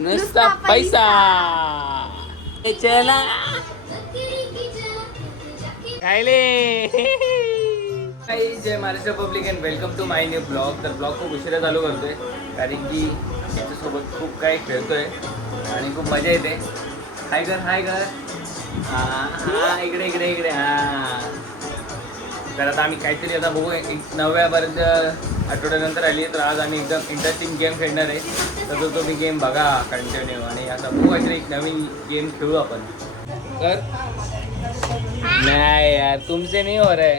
नुसता पैसा. चला खायले काही जय Maharashtra public and welcome to my new blog तर ब्लॉग खूप उशिरा चालू करतोय कारण की त्याच्यासोबत खूप काही खेळतोय आणि खूप मजा येते. हाय कर हाय कर हा हा इकडे इकडे इकडे. हा. तर आता आम्ही काहीतरी आता बघू एक नव्यापर्यंत आठवड्यानंतर आली तर आज आम्ही एकदम इंटरेस्टिंग गेम खेळणार आहे. तर तो तुम्ही गेम बघा कंटिन्यू आणि आता खूप असे एक नवीन गेम खेळू आपण. तर? नाही यार तुमचे नाही हो रे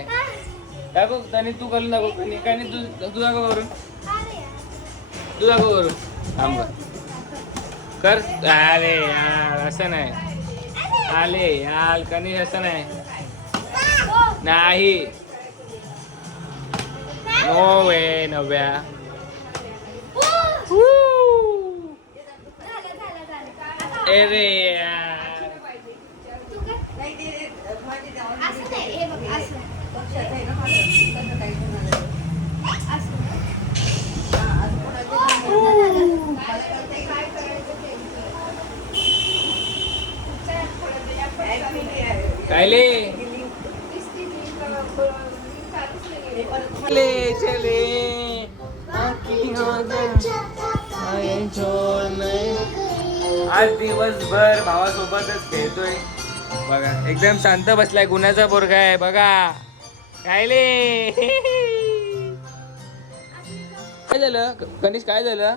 दाखव त्याने तू करून दाखव. काय नाही तू तू दाखव करून तू दाखव करून थांब कर. अरे यार असं नाही. आले यार कनिष असं नाही. नाही. नो वे नव्या अरे यार कायले चले चले आज दिवसभर भावासोबतच खेळतोय. बघा एकदम शांत बसलाय गुन्ह्याचा पोरगा आहे बघा. कायले काय झालं? कनिष काय झालं?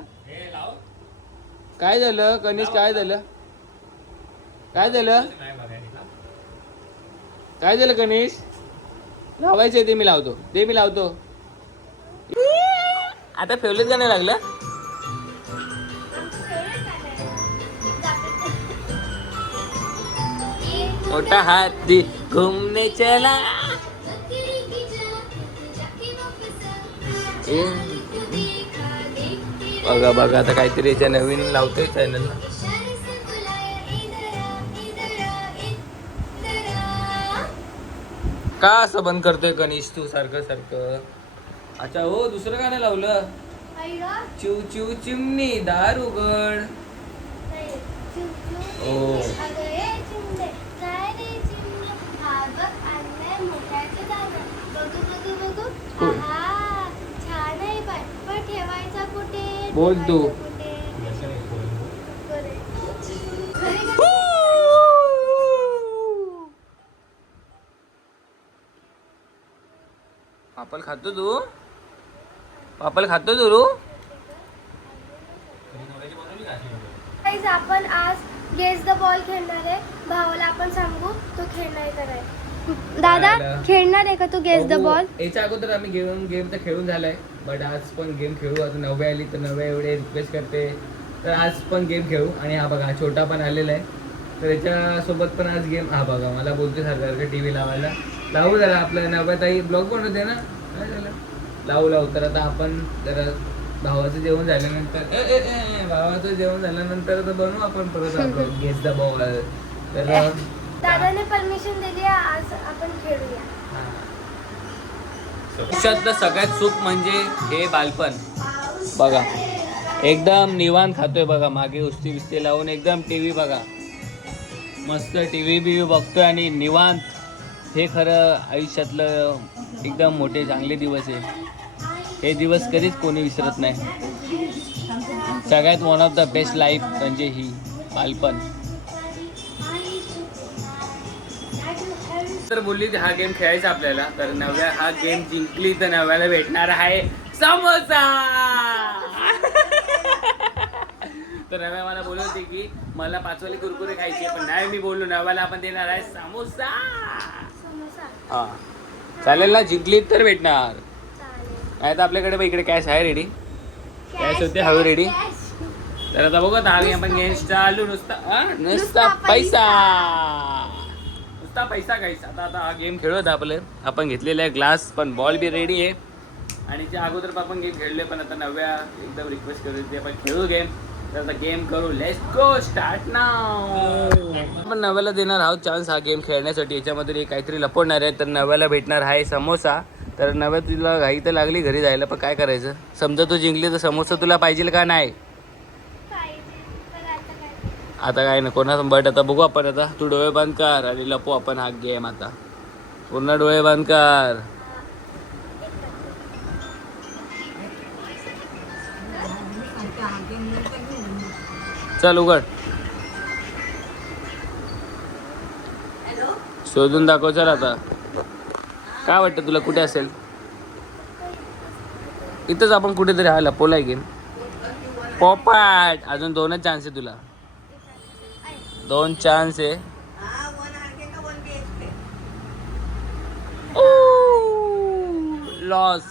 काय झालं? कनिष काय झालं? काय झालं? काय झालं कनिष लावायचे ते मी लावतो. ते मी लावतो. आता फेवलेच गाणं लागलं? मोठा हाती घुमने चला. बघा बघा आता काहीतरी याच्या नवीन लावतोय चॅनल का असं बंद करतोय कनिष तू सारखं सारखं? अच्छा हो दुसरं गाणं लावलं. चिव चिव चिमणी दार उघड ओ. बोल तू. पापल खातो तू? पापल खातो तू रू? आपण आज गेस द बॉल खेळणार आहे. भावाला आपण सांगू तो खेळणार का नाही? दादा? खेळणार आहे का तू गेस द. बॉल याच्या अगोदर आम्ही गेम गेम तर खेळून झालाय बट आज पण गेम खेळू. आता नव्या आली तर नव्या एवढे रिक्वेस्ट करते. तर आज पण गेम खेळू. आणि हा बघा छोटा पण आलेला आहे. तर याच्यासोबत पण आज गेम हा बघा मला बोलते सारखं टी व्ही लावायला. लावू जरा आपल्या नव्या ताई. ब्लॉग बनवते ना? काय झालं लावू लावू. तर आता आपण जरा भावाचं जेवण झाल्यानंतर ए, ए, ए, ए, भावाचं जेवण झाल्यानंतर तर बनवू आपण परत आपण गेस द बॉल तर दादाने परमिशन दिली आहे, आज आपण खेळूया. आयुष्यातलं सगळ्यात सुख म्हणजे हे बालपण. बघा एकदम निवांत खातोय बघा मागे उस्ती बिस्ती लावून एकदम टी व्ही बघा. मस्त टी व्ही बी बघतोय आणि निवांत. हे खरं आयुष्यातलं एकदम मोठे चांगले दिवस आहे हे दिवस कधीच कोणी विसरत नाही. सगळ्यात one of the best life म्हणजे ही बालपण. तर बोलली की हा गेम खेळायचा आपल्याला तर नव्या हा गेम जिंकली तर नव्याला भेटणार आहे समोसा. तर नव्या मला बोलत होती की मला पाचवाली कुरकुरे खायचे पण नाही मी बोललो नव्याला आपण देणार आहे समोसा. समोसा. हा. चालेल ना जिंकली तर भेटणार. नाही तर आपल्याकडे बघ इकडे कॅश आहे रेडी कॅश होते हवे रेडी तर आता बघू आता आम्ही आपण गेम चालू नुसता? नुसता पैसा. नुसता पैसा काहीच आता आता हा गेम खेळत आपले. आपण घेतलेला आहे ग्लास पण बॉल बी रेडी आहे. आणि त्या अगोदर पण आपण गेम खेळले पण आता नव्या एकदम रिक्वेस्ट करू ते आपण खेळू गेम तर आता गेम करू. लेट्स गो स्टार्ट नाव आपण नव्याला देणार आहोत चान्स हा गेम खेळण्यासाठी. याच्यामध्ये काहीतरी लपवणार आहे तर नव्याला भेटणार आहे समोसा. तर नव्या तुला घाई तर लागली घरी जायला पण काय करायचं? समजा तू जिंकली तर समोसा तुला पाहिजे का नाही? आता काय नाही कोणाचा बट आता बघू आपण आता. तू डोळे बंद कर आणि लपू आपण हा गेम आता. पूर्ण डोळे बंद कर. चल उघड. शोधून दाखव चल आता. काय वाटतं तुला कुठे असेल? इथंच आपण कुठेतरी हा लपवलाय गेम पोपाट! अजून दोनच चान्स आहे तुला. दोन चान्स आहे. Loss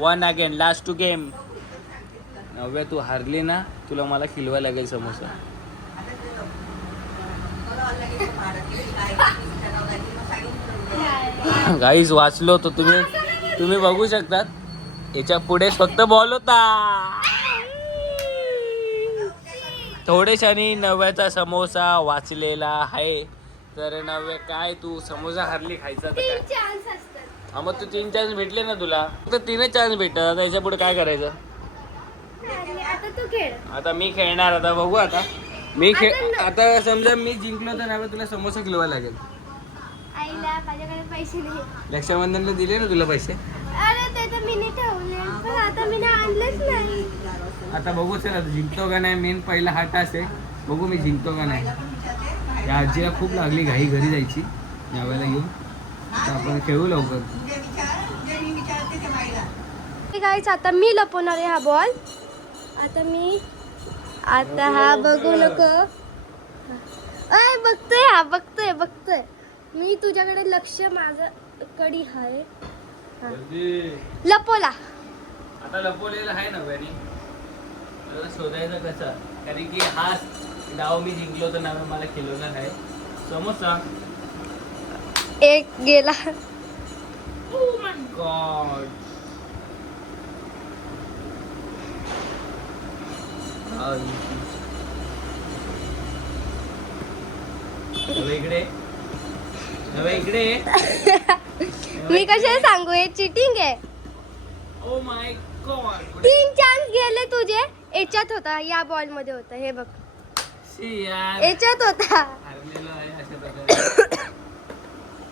one again last two game नव्या तू हारली ना तुला मला खिलवा लागेल समोसा. गाईज वाचलो तर तुम्ही. तुम्ही बघू शकतात. याच्यापुढे फक्त बॉल होता. थोडेशानी नव्याचा समोसा वाचलेला आहे. तर नव्या काय तू? समोसा हरली खायचा तर काय? तीन चान्स असतात. हा मग तू तीन चान्स भेटले ना तुला? फक्त तीनच चान्स भेटतात. आता याच्यापुढे काय करायचं? तू खेळ. आता मी खेळणार आता बघू आता. मी खेळ आता समजा मी जिंकलो तर नव्या तुला समोसा खिलवा लागेल. आईला माझ्याकडे पैसे नाही. रक्षाबंधनला दिले ना तुला पैसे? अरे ते तर मी नाही ठेवले. पण आता मी आणलेच नाही. आता बघू जिंकतो का नाही? मेन पहिला हा टास आहे. बघू मी जिंकतो का नाही. या आजीला खूप लागली घाई घरी जायची. घेऊन. तर आपण खेळू लवकर. गाईच आता मी लपवणार आहे हा बॉल आता मी आता हा बघू नको. अय बघतोय हा बघतोय बघतोय. मी तुझ्याकडे लक्ष माझं कडी आहे लपवला. आता लपवलेलं आहे नव्याने आता शोधायचं कसं? कारण की हा डाव मी जिंकलो तर नव्या मला खिलवणार आहे समोसा. एक गेला. गॉड इकडे. मी कशा सांगू? हे चिटिंग आहे. ओ माय गॉड तीन चान्स गेले तुझे. याच्यात होता या बॉलमध्ये होता. हे बघ. याच्यात होता.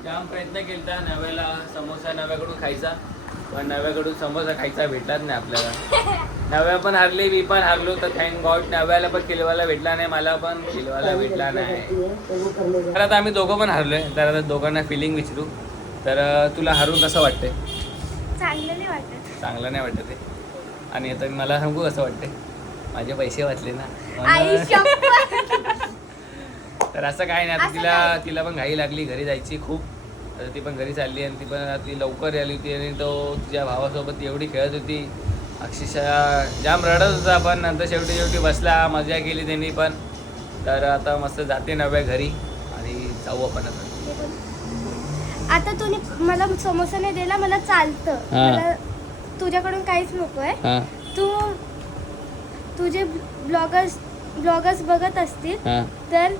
जाम प्रयत्न केलता नव्याला. समोसा नव्याकडून खायचा. पण नव्याकडून समोसा खायचा भेटलाच नाही आपल्याला. नव्या पण हारली मी पण हारलो तर थँक गॉड नव्याला पण किलवाला भेटला नाही मला पण किलवाला भेटला नाही. तर आता आम्ही दोघं पण हारलोय तर आता दोघांना फिलिंग विचारू. तर तुला हारून कसं वाटतंय? चांगलं नाही वाटत. चांगलं नाही वाटत आहे आणि आता मला सांगू कसं वाटतंय? माझे पैसे वाचले ना. तर असं काय नाही आता तिला? तिला पण घाई लागली घरी जायची खूप. आता ती पण घरी चालली आणि ती पण ती लवकर आली होती आणि तो तिच्या भावासोबत एवढी खेळत होती. अक्षरशः जाम रडत होता पण नंतर शेवटी शेवटी बसला मजा केली त्यांनी पण. तर आता मस्त जाते नव्या घरी आणि जाऊ आपण आता. आता तुम्ही मला समोसा नाही दिला मला चालतं. हा. मला तुझ्याकडून काहीच नको आहे. हां. तू तुझे ब्लॉगर्स ब्लॉगर्स बघत असतील हां. तर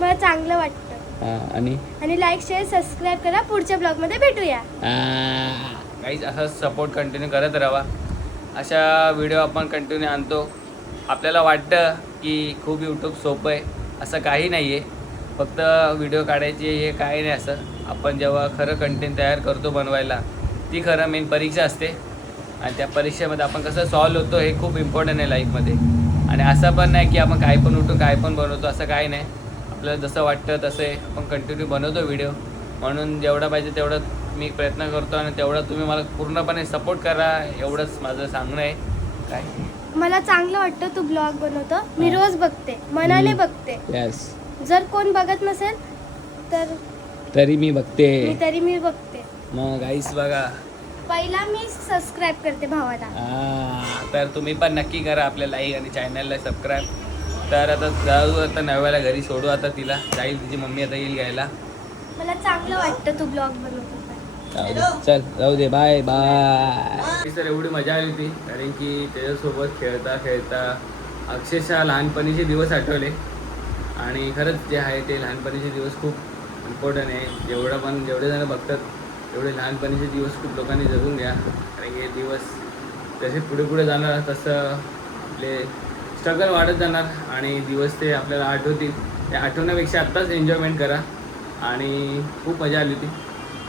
मला चांगलं वाटतं. हां आणि? आणि लाईक शेअर सबस्क्राईब करा. पुढच्या ब्लॉगमध्ये भेटूया. काहीच असं सपोर्ट कंटिन्यू करत राहा. अशा व्हिडिओ आपण कंटिन्यू आणतो. आपल्याला वाटतं की खूप यूट्यूब सोपं आहे असं काही नाही आहे फक्त व्हिडिओ काढायचे हे काही नाही असं. आपण जेव्हा खरं कंटेंट तयार करतो बनवायला ती खरं मेन परीक्षा असते. आणि त्या परीक्षेमध्ये आपण कसं सॉल्व होतो हे खूप इम्पॉर्टंट आहे लाईफमध्ये आणि असं पण नाही की आपण काय पण उठून काय पण बनवतो असं काही नाही. आपल्याला जसं वाटतं तसे आपण कंटिन्यू बनवतो व्हिडिओ म्हणून जेवढा पाहिजे तेवढं मी प्रयत्न करतो आणि तेवढं तुम्ही मला पूर्णपणे सपोर्ट करा एवढंच माझं सांगणं आहे. काय? मला चांगलं वाटतं तू ब्लॉग बनवतो. मी. रोज बघते मनाने हम्म. बघते. यस जर कोण बघत नसेल तर तरी मी बघते. मी तरी मी बघते. मग आईस बघा. पहिला मी सबस्क्राईब करते भावाला. हा, तर तुम्ही पण नक्की करा आपल्या लाईक आणि चॅनलला सबस्क्राईब तर आता जाऊ आता नव्याला घरी सोडू आता तिला. जाईल तिची मम्मी आता येईल घ्यायला. मला चांगलं वाटतं तू ब्लॉग बनवतो. चल जाऊ दे. बाय बाय सर एवढी मजा आली होती कारण की त्याच्यासोबत खेळता खेळता अक्षरशः लहानपणीचे दिवस आठवले. आणि खरंच जे आहे ते लहानपणीचे दिवस खूप इम्पॉर्टंट आहे. जेवढं पण जेवढे जण बघतात तेवढे लहानपणीचे दिवस खूप लोकांनी जगून घ्या. कारण की हे दिवस जसे पुढे पुढे जाणार तसं आपले स्ट्रगल वाढत जाणार. आणि दिवस ते आपल्याला आठवतील. ते आठवण्यापेक्षा आत्ताच एन्जॉयमेंट करा. आणि खूप मजा आली होती.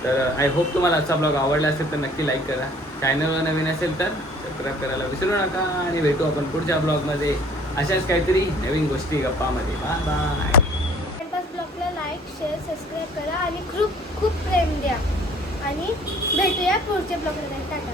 तर uh, आय होप तुम्हाला आजचा ब्लॉग आवडला असेल तर नक्की लाईक करा. चॅनलवर नवीन असेल तर सबस्क्राईब करायला विसरू नका आणि भेटू आपण पुढच्या ब्लॉगमध्ये अशाच काहीतरी नवीन गोष्टी गप्पामध्ये. बाय बाय ब्लॉगला लाईक शेअर सबस्क्राईब करा आणि खूप खूप प्रेम द्या. आणि भेटूया पुढच्या ब्लॉगमध्ये टाटा.